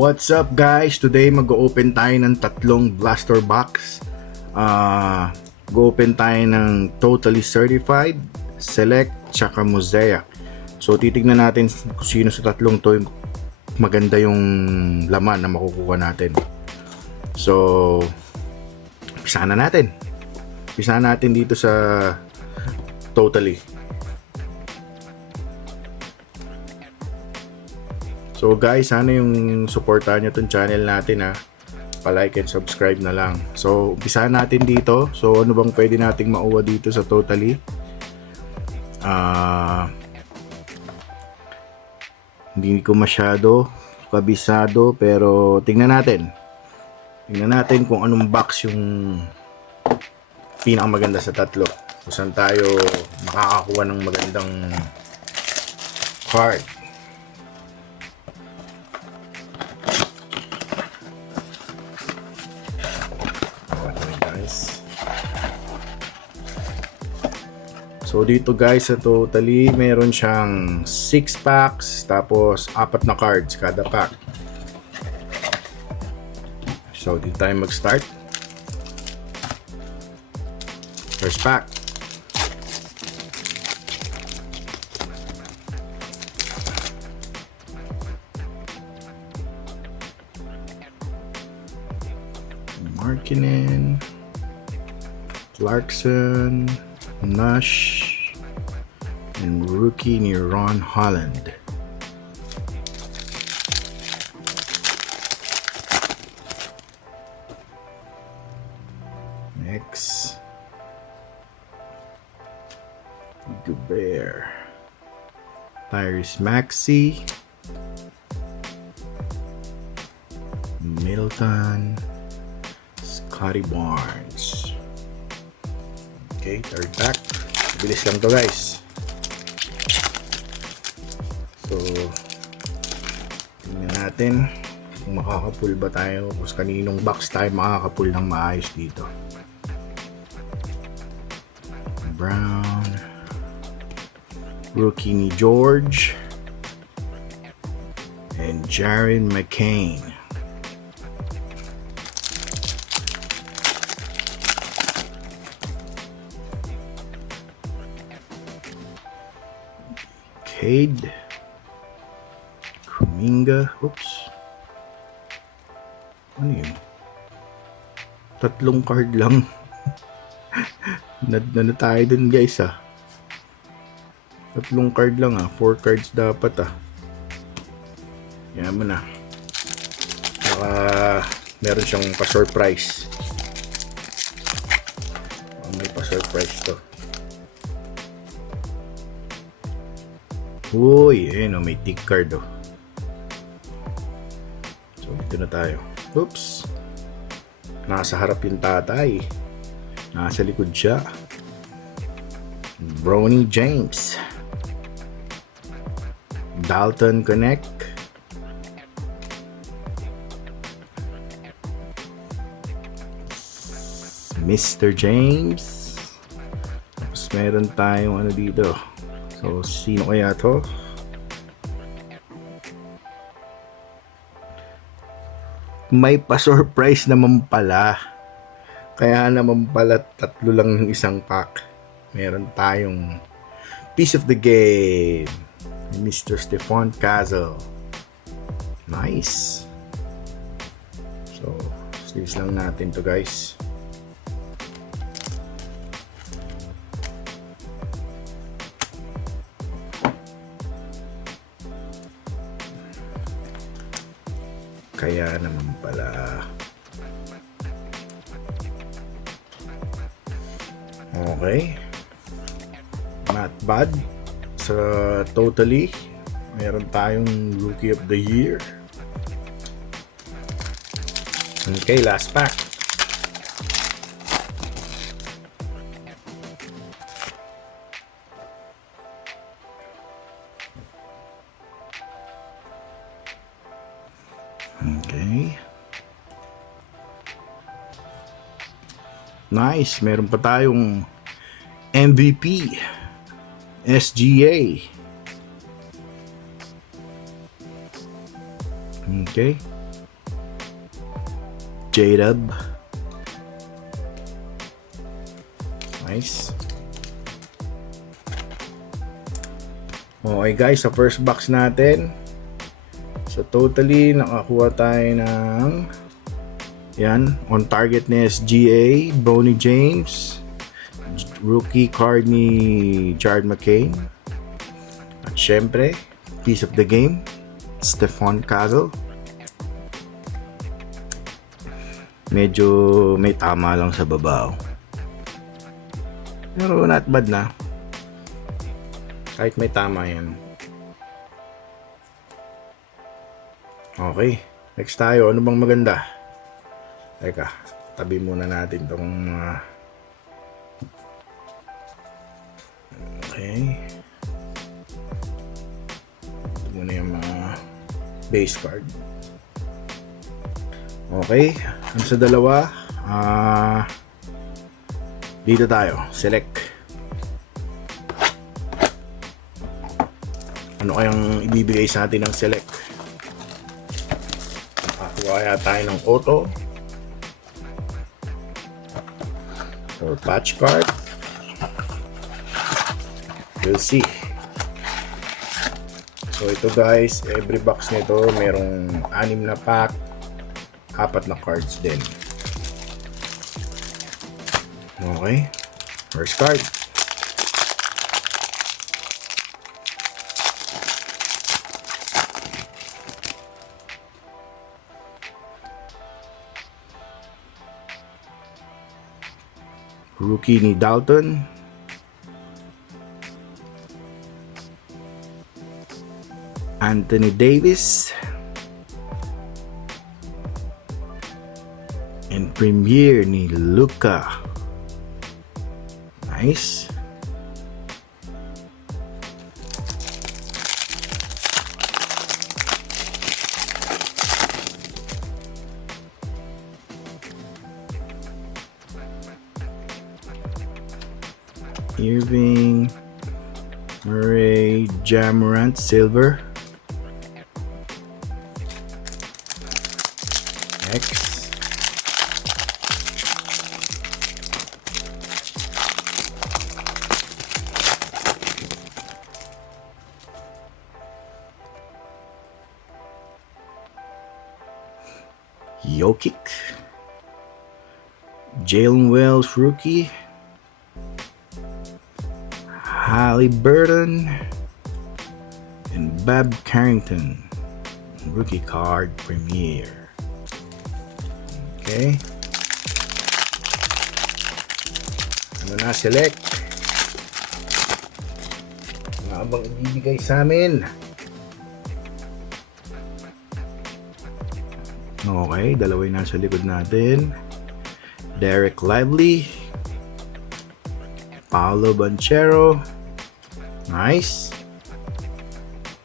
What's up guys? Today mag-open tayo ng tatlong blaster box. Go-open tayo ng Totally Certified, Select, tsaka Mosaic. So titignan natin kung sino sa tatlong to maganda yung laman na makukuha natin. So umpisahan na natin. Umpisahan natin dito sa Totally. So guys, sana yung supportahan nyo tong channel natin ha. Pa-like and subscribe na lang. So umpisahan natin dito. So ano bang pwede nating mauwa dito sa Totally? Hindi ko masyado kabisado pero tingnan natin. Tingnan natin kung anong box yung pinakamaganda sa tatlo. Kung saan tayo makakakuha ng magandang card. So dito guys sa Totally meron siyang 6 packs tapos 4 na cards kada pack. So dito tayo mag-start. First pack. Markkanen, Clarkson, Nash, and rookie ni Ron Holland. Next, Gobert, Tyrese Maxey, Middleton, Scotty Barnes. Okay, third pack. Bilis lang to guys. So tingnan natin kung makakapul ba tayo, kung kaninong box tayo makakapul ng maayos dito. Brown, rookie ni George, and Jaren McCain. Cade, Kuminga, oops, ano yun? Tatlong card lang. na tayo dun guys ah. Tatlong card lang ah, 4 cards dapat ah. Yan mo na. Baka meron siyang pa-surprise. May pa-surprise to. Uy, ayun o, may tick card o. So, dito na tayo. Oops. Nasa harap yung tatay. Nasa likod siya. Bronny James. Dalton Connect. Mr. James. Tapos meron tayong ano dito. So, sino kaya to? May pa-surprise naman pala. Kaya naman pala tatlo lang yung isang pack. Meron tayong piece of the game. Mr. Stephon Castle. Nice. So, sleeves lang natin to guys. Kaya naman pala. Okay. Not bad. Sa Totally, meron tayong Rookie of the Year. Okay, last pack. Okay. Nice. Meron pa tayong MVP SGA. Okay. J-Dub. Nice. Okay guys, sa first box natin. So totally nakakuha tayo ng yan, on target ni SGA, Bronny James, rookie card ni Jared McCain, at syempre piece of the game, Stephon Castle. Medyo may tama lang sa baba, pero not bad na, kahit may tama yan. Okay, next tayo. Ano bang maganda? Teka, tabi muna natin tong okay, ito muna yung mga base card. Okay, ang sa dalawa, dito tayo, select. Ano kayang ibibigay sa atin ng select? Kaya tayo ng auto or patch card. We'll see. So ito guys, every box nito merong 6 na pack, 4 na cards din. Okay, first card. Rookie ni Dalton, Anthony Davis, and Premier ni Luka. Nice. Irving, Murray, Jamorant, silver. Next. Jokic, Jalen Wells, rookie. Halliburton and Bob Carrington, rookie card premiere. Okay, ano na, select. Ano bang ibibigay sa amin? Okay, dalawa yung nasa likod natin. Derek Lively, Paolo Banchero, nice.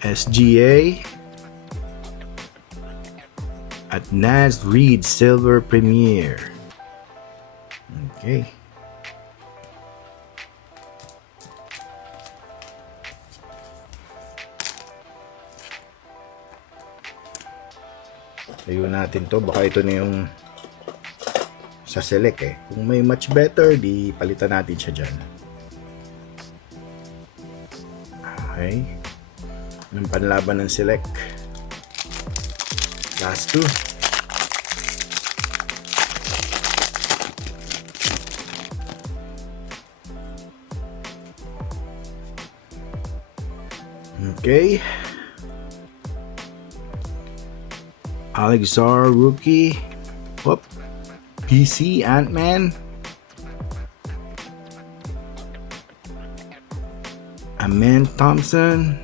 SGA at Naz Reid, silver premiere. Okay. Tayo natin to, baka ito na yung sa select eh. Kung may much better, di palitan natin siya dyan. Okay. Anong panlaban ng select? Last two. Okay. Alexar, rookie. Whoop. PC, Ant-Man. Amen Thompson.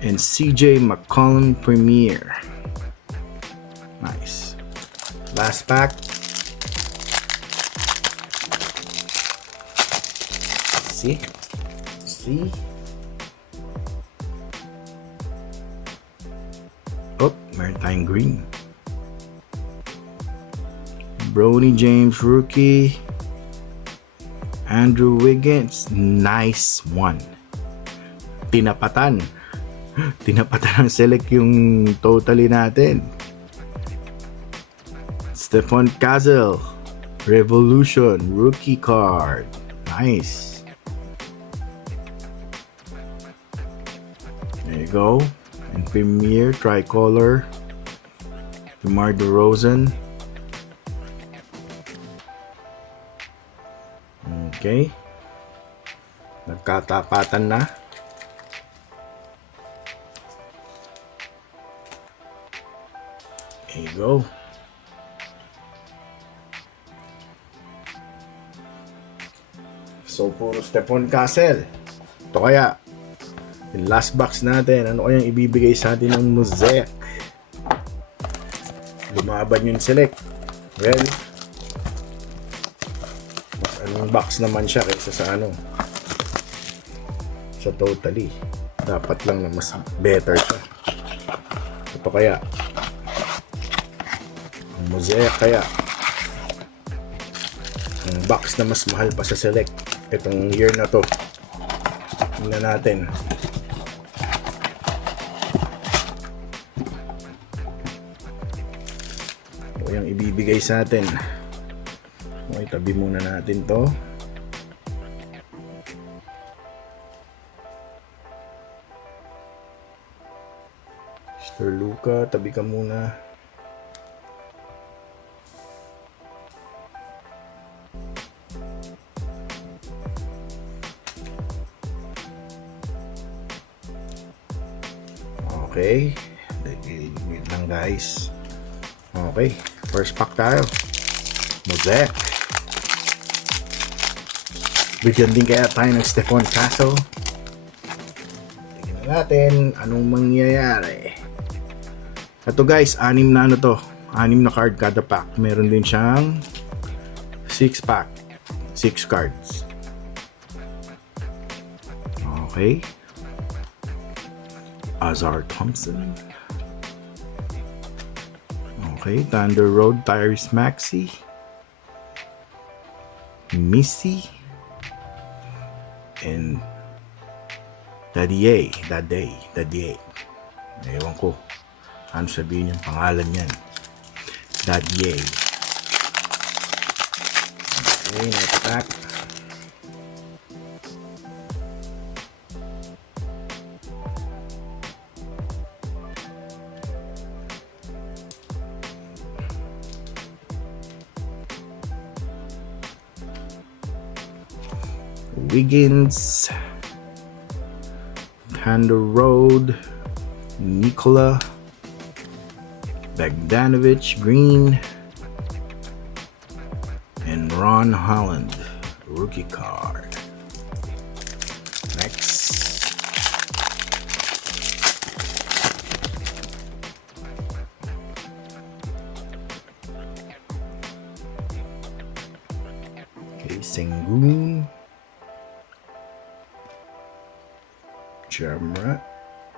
And CJ McCollum premiere. Nice. Last pack. See? Oh, meron tayong green. Bronny James, rookie. Andrew Wiggins, nice one. Tinapatan ng select yung totally natin. Stephon Castle, Revolution, rookie card. Nice. There you go. And Premier, Tricolor, DeMar DeRozan. Okay. Nagkatapatan na. There you go. So, puro Stephon Castle. Ito kaya, yung last box natin, ano kayang ibibigay sa atin ng Mosaic? Lumaban yung select. Well, mas anong box naman siya kaysa sa ano, sa totally. Dapat lang na mas better siya. Ito kaya, ang Mosaic kaya, ang box na mas mahal pa sa select itong year na to. Tingnan natin. O yung ibibigay sa atin. Okay, tabi muna natin to. Mr. Luka, tabi ka muna. Okay, wait lang guys. Okay, first pack tayo. Mosaic. Bigyan din kaya tayo ng Stephon Castle. Tingnan natin anong mangyayari. Ito guys, 6 na ano to. 6 na card kada pack. Meron din siyang 6 pack. 6 cards. Okay. Azar Thompson. Okay, Thunder Road, Tyrese Maxey, Missy, and Daddy. Ewan ko ano sabihin yung pangalan yan. Daddy. Okay, next pack. Wiggins, Thunder Road, Nikola, Bogdanovic, Green, and Ron Holland, rookie card. Next. Okay, Sengun. Jamra.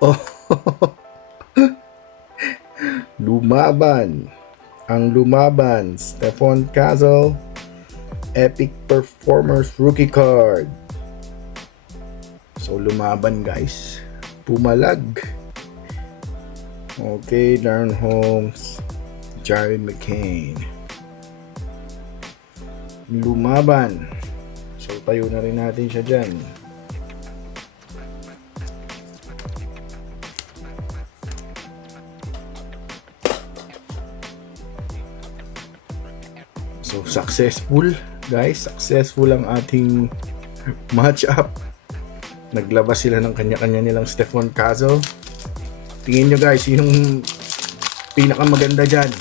Oh, lumaban. Ang lumaban. Stephon Castle. Epic Performers rookie card. So, lumaban guys. Pumalag. Okay, Darren Holmes. Jared McCain. Lumaban. So, tayo na rin natin siya dyan. So, successful guys, successful ang ating match-up. Naglabas sila ng kanya-kanya nilang Stephon Castle. Tingin nyo guys, yung pinakamaganda dyan.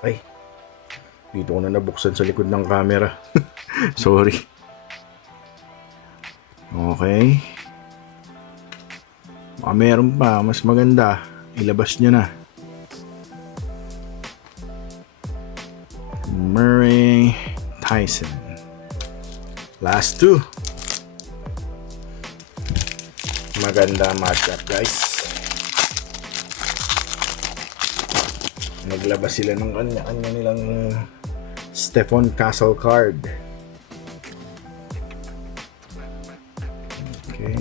Ay, dito ko na nabuksan sa likod ng camera. Sorry. Okay. Meron pa, mas maganda. Ilabas nyo na. Murray Tyson. Last two. Maganda matchup guys. Naglabas sila ng kanya-kanya nilang Stephon Castle card. Okay.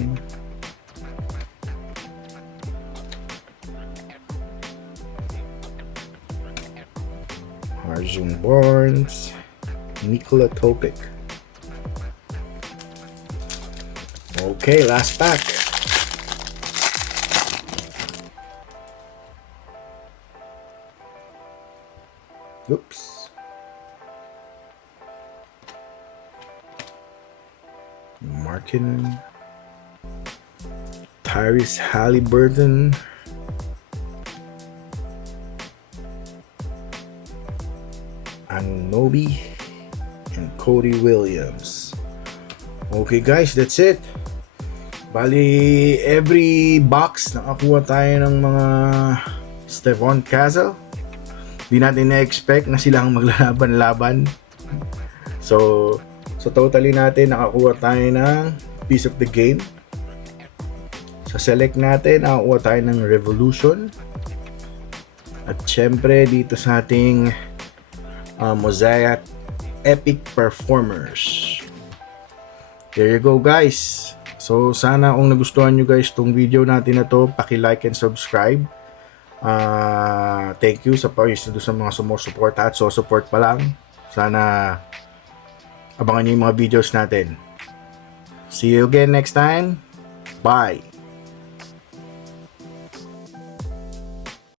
Arjun Barnes, Nikola Topic. Okay, last pack. Oops. Markin, Tyrese Halliburton, Anunoby, and Cody Williams. Okay guys, that's it. Bali, every box nakakuha tayo ng mga Stephon Castle. Di natin na-expect na silang maglalaban-laban. So totally natin nakakuha tayo ng piece of the game. Sa select natin, nakakuha tayo ng Revolution. At syempre dito sa ating Mosaic Epic Performers. There you go guys. So sana kung nagustuhan nyo guys tong video natin na to, paki-like and subscribe. Thank you sa mga sumusupport at support pa lang. Sana abangan nyo yung mga videos natin. See you again next time. Bye!